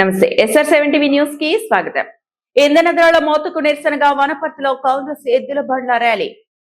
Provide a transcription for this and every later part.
నమస్తే SR7 TV news కి స్వాగతం. ఇంధన ధరల మోతకు నిరసనగా వనపర్తిలో కాంగ్రెస్ ఎద్దుల బండ్ల ర్యాలీ.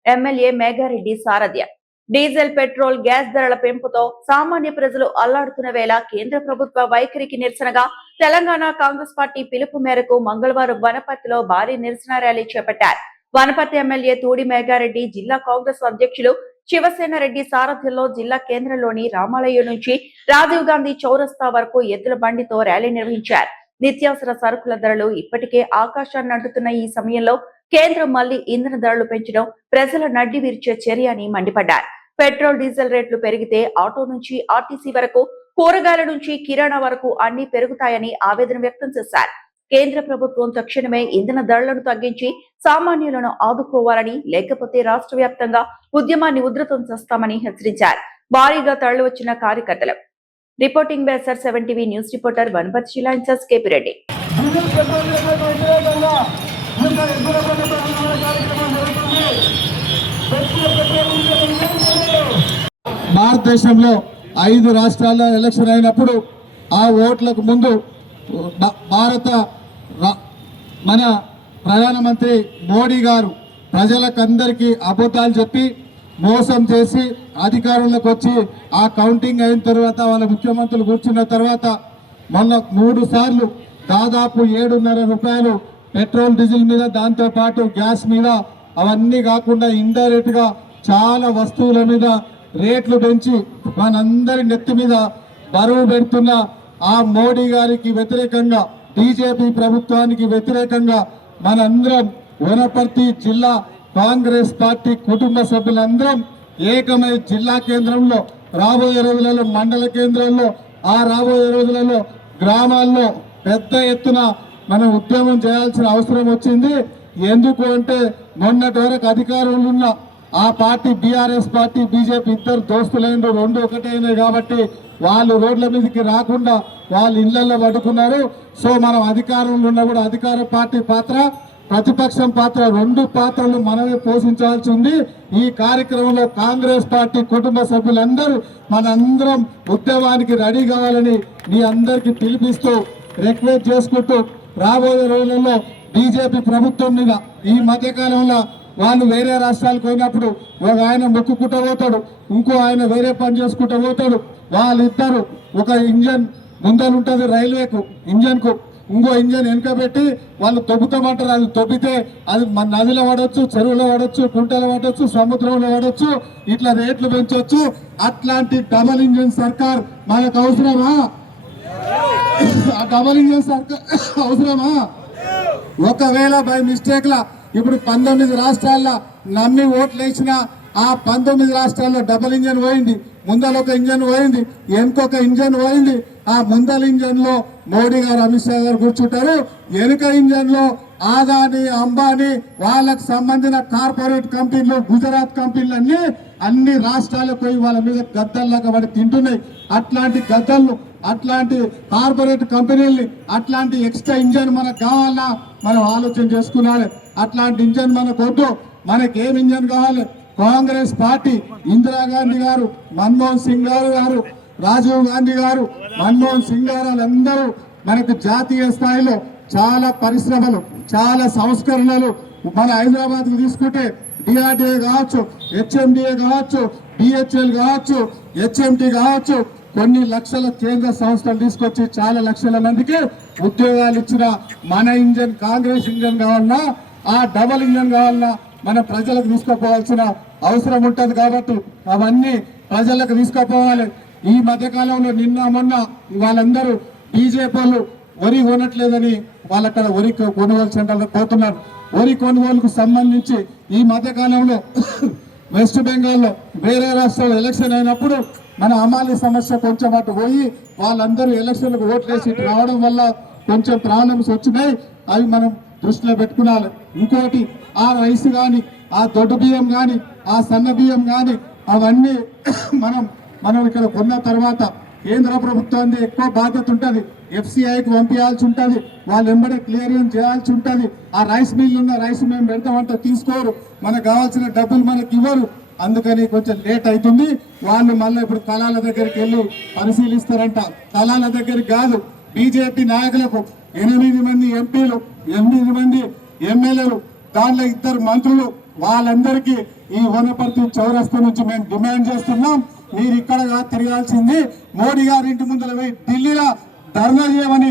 ఎమ్మెల్యే మేఘారెడ్డి సారథ్యం. డీజిల్ పెట్రోల్ గ్యాస్ ధరల పెంపుతో సామాన్య ప్రజలు అల్లాడుతున్న వేళ కేంద్ర ప్రభుత్వ వైఖరికి నిరసనగా తెలంగాణ కాంగ్రెస్ పార్టీ పిలుపు మేరకు మంగళవారం వనపర్తిలో భారీ నిరసన ర్యాలీ చేపట్టారు. వనపర్తి ఎమ్మెల్యే తూడి మేఘారెడ్డి, జిల్లా కాంగ్రెస్ అధ్యక్షులు శివసేన రెడ్డి సారథ్యంలో జిల్లా కేంద్రంలోని రామాలయం నుంచి రాజీవ్ గాంధీ చౌరస్తా వరకు ఎద్దుల బండితో ర్యాలీ నిర్వహించారు. నిత్యావసర సరుకుల ధరలు ఇప్పటికే ఆకాశాన్ని అంటుతున్న ఈ సమయంలో కేంద్రం మళ్లీ ఇంధన ధరలు పెంచడం ప్రజల నడ్డి విరిచే చర్య అని మండిపడ్డారు. పెట్రోల్, డీజిల్ రేట్లు పెరిగితే ఆటో నుంచి ఆర్టీసీ వరకు, కూరగాయల నుంచి కిరాణా వరకు అన్ని పెరుగుతాయని ఆవేదన వ్యక్తం చేశారు. కేంద్ర ప్రభుత్వం తక్షణమే ఇంధన ధరలను తగ్గించి సామాన్యులను ఆదుకోవాలని, లేకపోతే రాష్ట్ర వ్యాప్తంగా ఉద్యమాన్ని ఉధృతం చేస్తామని హెచ్చరించారు. భారీగా తరలివచ్చిన కార్యకర్తలు. Reporting by SR7 TV news reporter Wanaparthy జిల్లా ఇన్ఛార్జ్ KP రెడ్డి. భారతదేశంలో 5 రాష్ట్రాల్లో ఎలక్షన్ అయినప్పుడు ఆ ఓట్లకు ముందు మన ప్రధానమంత్రి మోడీ గారు ప్రజలకందరికీ అబద్ధాలు చెప్పి మోసం చేసి అధికారంలోకి వచ్చి ఆ కౌంటింగ్ అయిన తర్వాత వాళ్ళ ముఖ్యమంత్రులు కూర్చున్న తర్వాత మొన్న 3 సార్లు దాదాపు 7.5 రూపాయలు పెట్రోల్, డీజిల్ మీద, దాంతోపాటు గ్యాస్ మీద, అవన్నీ కాకుండా ఇండైరెక్ట్ గా చాలా వస్తువుల మీద రేట్లు పెంచి మనందరి నెత్తి మీద బరువు పెడుతున్న ఆ మోడీ గారికి వ్యతిరేకంగా, బీజేపీ ప్రభుత్వానికి వ్యతిరేకంగా మనందరం వనపర్తి జిల్లా కాంగ్రెస్ పార్టీ కుటుంబ సభ్యులందరం ఏకమై జిల్లా కేంద్రంలో, రాబోయే రోజులలో మండల కేంద్రంలో, ఆ రాబోయే రోజులలో గ్రామాల్లో పెద్ద ఎత్తున మనం ఉద్యమం చేయాల్సిన అవసరం వచ్చింది. ఎందుకు అంటే మొన్నటి వరకు అధికారంలో ఉన్న ఆ పార్టీ బీఆర్ఎస్ పార్టీ, బీజేపీ ఇద్దరు దోస్తులైన రెండు ఒకటైనాయి కాబట్టి వాళ్ళు రోడ్ల మీదకి రాకుండా వాళ్ళు ఇళ్లలో పడుకున్నారు. సో మనం అధికారంలో ఉన్న కూడా అధికార పార్టీ పాత్ర, ప్రతిపక్షం పాత్ర, 2 పాత్రలు మనమే పోషించాల్సి ఉంది. ఈ కార్యక్రమంలో కాంగ్రెస్ పార్టీ కుటుంబ సభ్యులందరూ మనందరం ఉద్యమానికి రెడీ కావాలని మీ అందరికీ పిలిపిస్తూ రిక్వెస్ట్ చేసుకుంటూ, రాబోయే రోజుల్లో బీజేపీ ప్రభుత్వం మీద ఈ మధ్యకాలంలో వాళ్ళు వేరే రాష్ట్రాలకు పోయినప్పుడు ఒక ఆయన మొక్కుకుంటూ పోతాడు, ఇంకో ఆయన వేరే పని చేసుకుంటూ పోతాడు. వాళ్ళిద్దరు ఒక ఇంజన్ ముందలుంటుంది రైల్వేకు ఇంజన్కు, ఇంకో ఇంజన్ వెనుక పెట్టి వాళ్ళు తొబ్బుతామంటారు. అది తొబ్బితే అది మన నదిలో పడవచ్చు, చెరువులో పడవచ్చు, కుంటలో పడవచ్చు, సముద్రంలో పడవచ్చు, ఇట్లా రేట్లు పెంచవచ్చు. అట్లాంటి డబల్ ఇంజన్ సర్కార్ మనకు అవసరమా? ఆ డబల్ ఇంజన్ సర్కార్ అవసరమా? ఒకవేళ బై మిస్టేక్ లా ఇప్పుడు 19 రాష్ట్రాల్లో నమ్మి ఓట్లు వేసిన ఆ 19 రాష్ట్రాల్లో డబుల్ ఇంజన్ పోయింది, ముందల ఒక ఇంజన్ పోయింది, వెనుకొక ఇంజన్ పోయింది. ఆ ముందల ఇంజన్ లో మోడీ గారు, అమిత్ షా గారు కూర్చుంటారు. వెనుక ఇంజన్ లో ఆదాని, అంబానీ వాళ్ళకు సంబంధించిన కార్పొరేట్ కంపెనీలు, గుజరాత్ కంపెనీలు అన్ని రాష్ట్రాలకు పోయి వాళ్ళ మీద గద్దల్లాగా పడి తింటున్నాయి. అట్లాంటి గద్దళ్ళు, అట్లాంటి కార్పొరేట్ కంపెనీల్ని, అట్లాంటి ఎక్స్ట్రా ఇంజన్ మనకు కావాలా మనం ఆలోచన చేసుకున్నాలి. అట్లాంటి ఇంజన్ మనకు వద్దు. మనకేం ఇంజన్ కావాలి? కాంగ్రెస్ పార్టీ, ఇందిరాగాంధీ గారు, మన్మోహన్ సింగ్ గారు, రాజీవ్ గాంధీ గారు, మన్మోహన్ సింగ్ గారు అందరూ మనకు జాతీయ స్థాయిలో చాలా పరిశ్రమలు, చాలా సంస్కరణలు, మన హైదరాబాద్ కు తీసుకుంటే డిఆర్డీఏ కావచ్చు, HMDA కావచ్చు, BHEL కావచ్చు, HMT కావచ్చు, కొన్ని లక్షల కేంద్ర సంస్థలు తీసుకొచ్చి చాలా లక్షల మందికి ఉద్యోగాలు ఇచ్చిన మన ఇంజన్ కాంగ్రెస్ ఇంజన్ కావాలన్నా, ఆ డబల్ ఇంజన్ కావాలన్నా మన ప్రజలకు తీసుకుపోవాల్సిన అవసరం ఉంటుంది. కాబట్టి అవన్నీ ప్రజలకు తీసుకుపోవాలి. ఈ మధ్యకాలంలో నిన్న మొన్న వాళ్ళందరూ బీజేపీ వాళ్ళు వరి కొనట్లేదని వాళ్ళక్కడ వరి కొనుగోలు సెంటర్లకు పోతున్నారు. వరి కొనుగోలుకు సంబంధించి ఈ మధ్యకాలంలో వెస్ట్ బెంగాల్లో వేరే రాష్ట్రాల్లో ఎలక్షన్ అయినప్పుడు మన అమాలి సమస్య కొంచెం అటు పోయి వాళ్ళందరూ ఎలక్షన్లకు ఓట్లేసి రావడం వల్ల కొంచెం ప్రాబ్లమ్స్ వచ్చినాయి. అవి మనం దృష్టిలో పెట్టుకున్నాలి. ఇంకోటి, ఆ రైస్ కానీ, ఆ దొడ్డు బియ్యం కానీ, ఆ సన్న బియ్యం కానీ అవన్నీ మనం ఇక్కడ కొన్న తర్వాత కేంద్ర ప్రభుత్వానికి ఎక్కువ బాధ్యత ఉంటుంది. FCIకి పంపించాల్సి ఉంటుంది, వాళ్ళు ఎంబడే క్లియరెన్స్ చేయాల్సి ఉంటుంది. ఆ రైస్ మిల్ ఉన్న రైస్ మేము పెడతామంటే తీసుకోరు, మనకు కావాల్సిన డబ్బులు మనకి ఇవ్వరు. అందుకని కొంచెం లేట్ అవుతుంది. వాళ్ళు మళ్ళీ ఇప్పుడు కళాల దగ్గరికి వెళ్ళి పరిశీలిస్తారంట. కళాల దగ్గరికి కాదు, బీజేపీ నాయకులకు 8 మంది ఎంపీలు, 8 మంది ఎమ్మెల్యేలు, దాంట్లో 2 మంత్రులు, వాళ్ళందరికీ ఈ వనపర్తి చౌరస్తా నుంచి మేము డిమాండ్ చేస్తున్నాం. మీరు ఇక్కడ తిరగాల్సింది మోడీ గారి ఇంటి ముందర పోయి ఢిల్లీలో ధర్నా చేయమని.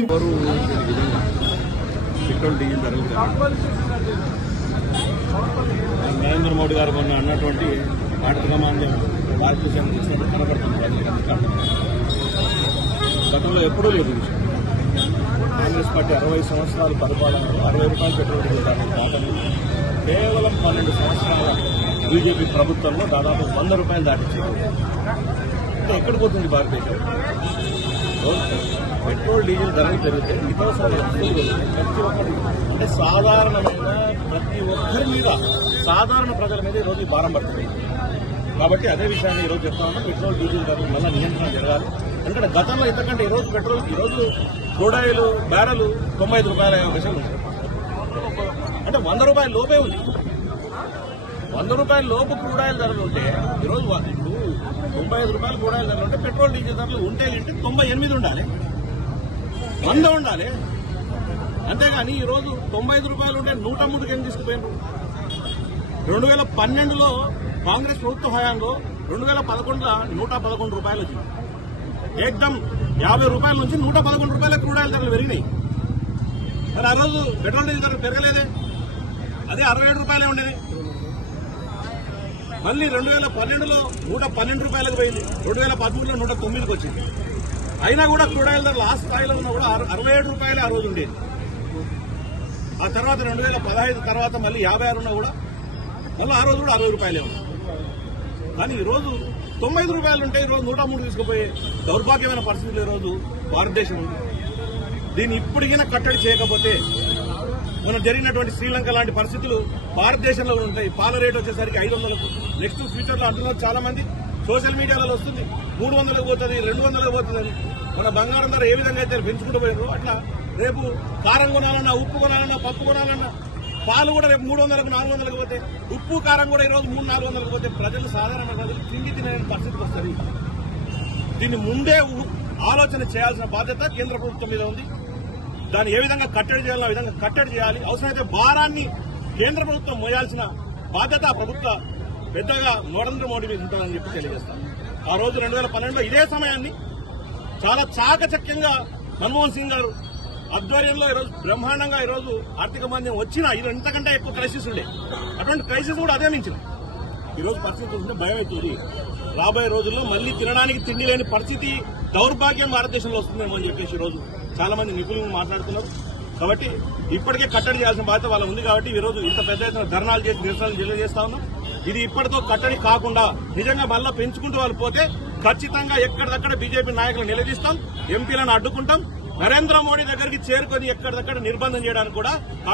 పెట్రోల్ డీజిల్ ధరలు నరేంద్ర మోడీ గారు మొన్న అన్నటువంటి ఆర్థిక మాంద్యం భారతదేశానికి ఇచ్చినట్టు కనబడుతుంది. గతంలో ఎప్పుడూ లేదు. కాంగ్రెస్ పార్టీ 60 సంవత్సరాల పరిపాలనలో 60 రూపాయలు పెట్రోల్ డీజిల్ ధరలు దాటలు కేవలం 12 సంవత్సరాల బీజేపీ ప్రభుత్వంలో దాదాపు 100 రూపాయలు దాటించారు. అంటే ఎక్కడ పోతుంది భారతదేశం? పెట్రోల్ డీజిల్ ధరలు పెరిగితే నిత్యావసర వస్తువులు ప్రతి ఒక్కరు అంటే సాధారణమైన ప్రతి ఒక్కరి మీద, సాధారణ ప్రజల మీద ఈరోజు భారం పడుతుంది. కాబట్టి అదే విషయాన్ని ఈరోజు చెప్తా ఉన్నాం. పెట్రోల్ డీజిల్ ధరలు మళ్ళీ నియంత్రణ జరగాలి. ఎందుకంటే గతంలో ఇంతకంటే ఈరోజు క్రూడాయిలు బ్యారెలు 95 రూపాయల విషయం ఉంది. అంటే 100 రూపాయల లోపే ఉంది. 100 రూపాయల లోపు క్రూడాయిల్ ధరలు ఉంటే ఈరోజు 95 రూపాయలు క్రూడాయిల్ ధరలు ఉంటే పెట్రోల్ డీజిల్ ధరలు ఉంటే 98 ఉండాలి, 100 ఉండాలి. అంతేగాని ఈరోజు 95 రూపాయలు ఉంటే 103కి ఏం తీసుకుపోయినారు? 2012లో కాంగ్రెస్ ప్రభుత్వ హయాంలో 2011లో 111 రూపాయలు వచ్చింది. ఏకదం 50 రూపాయల నుంచి 111 రూపాయల క్రూడాయిల్ ధరలు పెరిగినాయి. మరి ఆ రోజు పెట్రోల్ డీజిల్ ధరలు పెరగలేదే, అదే 67 రూపాయలే ఉండేది. మళ్ళీ 2012లో 112 రూపాయలకు పోయింది, 2013లో 109కి వచ్చింది. అయినా కూడా క్రూడాయిల్ ధరలు ఆ స్థాయిలో ఉన్నా కూడా 67 రూపాయలే ఆ రోజు ఉండేది. ఆ తర్వాత 2015 తర్వాత మళ్ళీ 56 ఉన్నా కూడా మళ్ళీ ఆ రోజు కూడా 60 రూపాయలే ఉంది. కానీ ఈరోజు 95 రూపాయలు ఉంటే ఈరోజు 103 తీసుకుపోయే దౌర్భాగ్యమైన పరిస్థితులు ఈరోజు భారతదేశం ఉంది. దీన్ని ఇప్పటికైనా కట్టడి చేయకపోతే మనం జరిగినటువంటి శ్రీలంక లాంటి పరిస్థితులు భారతదేశంలో ఉంటాయి. పాల రేటు వచ్చేసరికి 500కు నెక్స్ట్ ఫ్యూచర్ లో అంటున్నారు చాలా మంది. సోషల్ మీడియాలో వస్తుంది 300కు పోతుంది, 200కు పోతుందని. మన బంగారం ధర ఏ విధంగా అయితే పెంచుకుంటూ పోయారు అట్లా రేపు కారం కొనాలన్నా, ఉప్పు కొనాలన్నా, పప్పు కొనాలన్నా, పాలు కూడా రేపు 300కు 400కు పోతే, ఉప్పు కారం కూడా ఈరోజు 300-400కు పోతే ప్రజలు, సాధారణ ప్రజలు తిండి తినలేని పరిస్థితికి వస్తుంది. దీన్ని ముందే ఆలోచన చేయాల్సిన బాధ్యత కేంద్ర ప్రభుత్వం మీద ఉంది. దాన్ని ఏ విధంగా కట్టడి చేయాలో ఆ విధంగా కట్టడి చేయాలి. అవసరమైతే భారాన్ని కేంద్ర ప్రభుత్వం మోయాల్సిన బాధ్యత ప్రభుత్వ పెద్దగా నరేంద్ర మోడీ మీద ఉంటుందని చెప్పి తెలియజేస్తాను. ఆ రోజు 2012లో ఇదే సమయాన్ని చాలా చాకచక్యంగా మన్మోహన్ సింగ్ గారు ఆధ్వర్యంలో ఈరోజు బ్రహ్మాండంగా ఈరోజు ఆర్థిక మాంద్యం వచ్చినా ఇది ఇంతకంటే ఎక్కువ క్రైసిస్ ఉండే. అటువంటి క్రైసిస్ కూడా అదే మించిన ఈరోజు పరిస్థితి ఉంటే భయం అవుతుంది. రాబోయే రోజుల్లో మళ్లీ తినడానికి తిండి లేని పరిస్థితి, దౌర్భాగ్యం భారతదేశంలో వస్తుందేమో అని చెప్పేసి ఈరోజు చాలా మంది నిపుణులు మాట్లాడుతున్నారు. కాబట్టి ఇప్పటికే కట్టడి చేయాల్సిన బాధ్యత వాళ్ళ ఉంది. కాబట్టి ఈరోజు ఇంత పెద్ద ఎత్తున ధర్నాలు చేసి నిరసనలు తెలియజేస్తా ఉన్నాం. ఇది ఇప్పటితో కట్టడి కాకుండా నిజంగా మళ్ళా పెంచుకుంటూ వాళ్ళు పోతే ఖచ్చితంగా ఎక్కడిదక్కడ బీజేపీ నాయకులు నిలదీస్తాం, ఎంపీలను అడ్డుకుంటాం. నరేంద్ర మోడీ దగ్గరికి చేరుకొని ఎక్కడిదక్కడ నిర్బంధం చేయడానికి కూడా